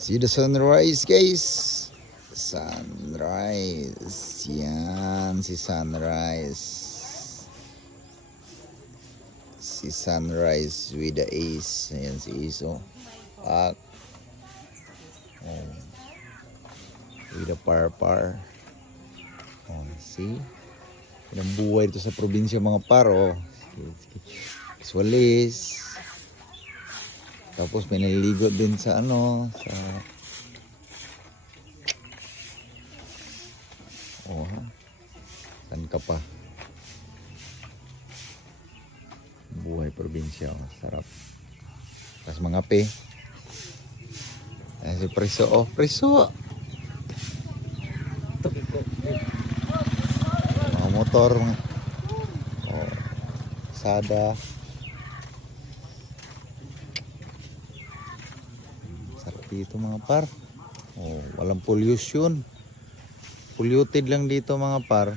See the sunrise, guys. Sunrise. Yan, si sunrise. Si sunrise with the ace. Ayan si Iso. Oh. With the par. Oh, see? Ilang buhay dito sa probinsya mga par. Oh. Iswalis. Tapos may naliligo din sa sa ha? Saan ka pa? Buhay probinsya, sarap. Tapos mga pe. Ayan si Preso, Preso! Mga motor, sada. Sarap dito mga par. Walang pollution. Polluted lang dito mga par.